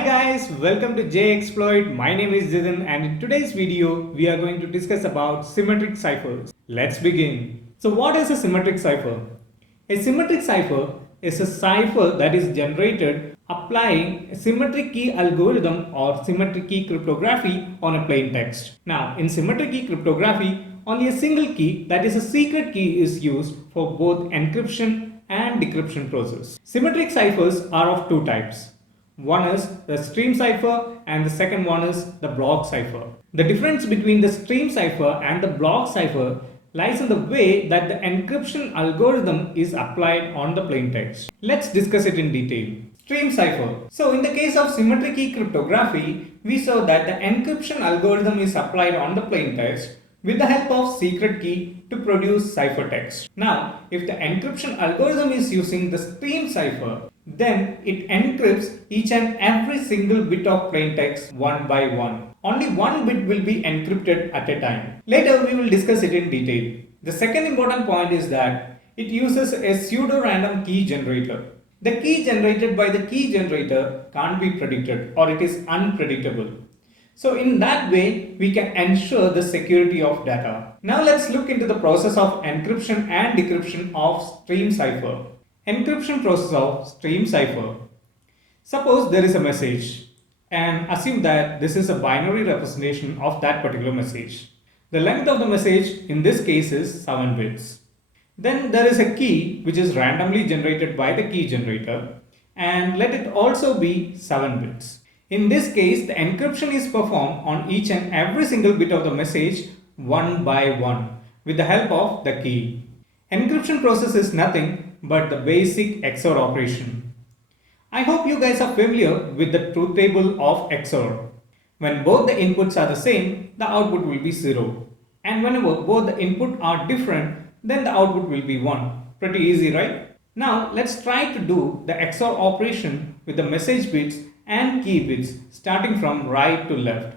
Hi guys, welcome to JXploit. My name is Zidhan and in today's video we are going to discuss about symmetric ciphers. Let's begin. So what is a symmetric cipher? A symmetric cipher is a cipher that is generated applying a symmetric key algorithm or symmetric key cryptography on a plain text. Now in symmetric key cryptography, only a single key, that is a secret key, is used for both encryption and decryption process. Symmetric ciphers are of two types. One is the stream cipher and the second one is the block cipher. The difference between the stream cipher and the block cipher lies in the way that the encryption algorithm is applied on the plain text. Let's discuss it in detail. Stream cipher. So in the case of symmetric key cryptography, we saw that the encryption algorithm is applied on the plain text with the help of secret key to produce ciphertext. Now, if the encryption algorithm is using the stream cipher, then it encrypts each and every single bit of plain text one by one. Only one bit will be encrypted at a time. Later we will discuss it in detail. The second important point is that it uses a pseudo-random key generator. The key generated by the key generator can't be predicted or it is unpredictable. So in that way, we can ensure the security of data. Now let's look into the process of encryption and decryption of stream cipher. Encryption process of stream cipher. Suppose there is a message and assume that this is a binary representation of that particular message. The length of the message in this case is 7 bits. Then there is a key which is randomly generated by the key generator and let it also be 7 bits. In this case, the encryption is performed on each and every single bit of the message one by one with the help of the key. Encryption process is nothing but the basic XOR operation. I hope you guys are familiar with the truth table of XOR. When both the inputs are the same, the output will be 0. And whenever both the inputs are different, then the output will be 1. Pretty easy, right? Now let's try to do the XOR operation with the message bits and key bits starting from right to left.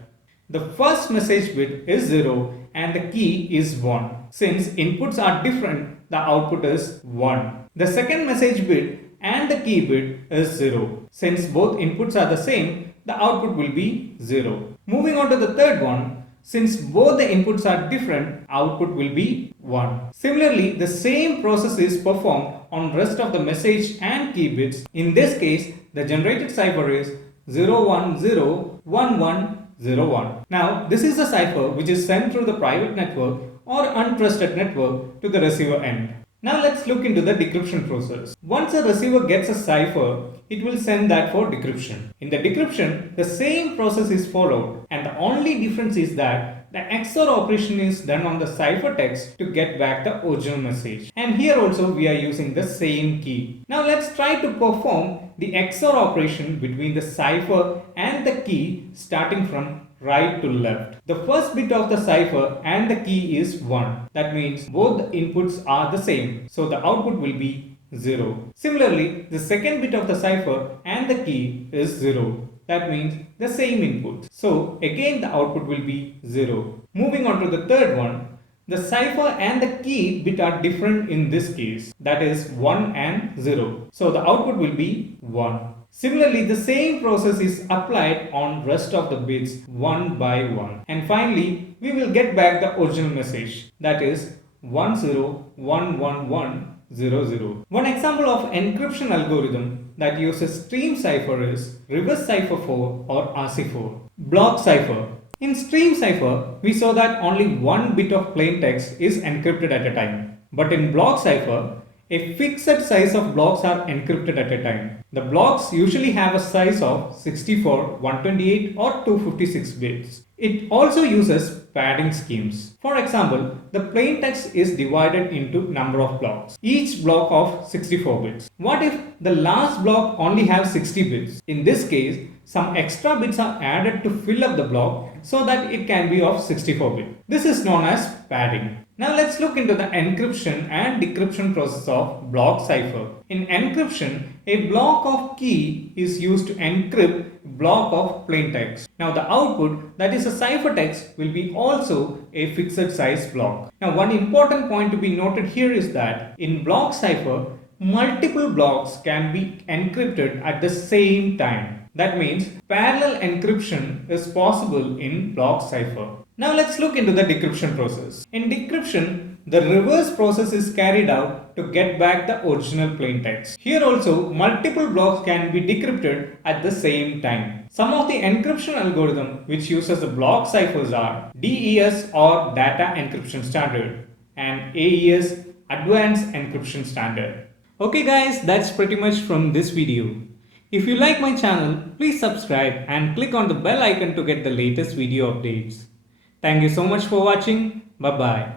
The first message bit is 0 and the key is 1. Since inputs are different, the output is 1. The second message bit and the key bit is 0. Since both inputs are the same, the output will be 0. Moving on to the third one, since both the inputs are different, output will be 1. Similarly, the same process is performed on rest of the message and key bits. In this case, the generated cipher is 0101101. Now, this is the cipher which is sent through the private network or untrusted network to the receiver end. Now let's look into the decryption process. Once a receiver gets a cipher, it will send that for decryption. In the decryption, the same process is followed and the only difference is that the XOR operation is done on the ciphertext to get back the original message. And here also we are using the same key. Now let's try to perform the XOR operation between the cipher and the key starting from right to left. The first bit of the cipher and the key is 1. That means both the inputs are the same. So the output will be 0. Similarly, the second bit of the cipher and the key is 0. That means the same input. So again the output will be 0. Moving on to the third one, the cipher and the key bit are different in this case. That is 1 and 0. So the output will be 1. Similarly, the same process is applied on rest of the bits one by one. And finally, we will get back the original message. That is 101100. One example of encryption algorithm that uses stream cipher is reverse cipher 4 or RC4. Block cipher. In stream cipher, we saw that only one bit of plain text is encrypted at a time. But in block cipher, a fixed size of blocks are encrypted at a time. The blocks usually have a size of 64, 128 or 256 bits. It also uses padding schemes. For example, the plain text is divided into number of blocks, each block of 64 bits. What if the last block only has 60 bits? In this case, some extra bits are added to fill up the block so that it can be of 64 bits. This is known as padding. Now let's look into the encryption and decryption process of block cipher. In encryption, a block of key is used to encrypt a block of plain text. Now the output, that is a ciphertext, will be also a fixed size block. Now one important point to be noted here is that in block cipher, multiple blocks can be encrypted at the same time. That means parallel encryption is possible in block cipher. Now let's look into the decryption process. In decryption, the reverse process is carried out to get back the original plain text. Here also, multiple blocks can be decrypted at the same time. Some of the encryption algorithm which uses the block ciphers are DES or Data Encryption Standard and AES Advanced Encryption Standard. Okay guys, that's pretty much from this video. If you like my channel, please subscribe and click on the bell icon to get the latest video updates. Thank you so much for watching. Bye bye.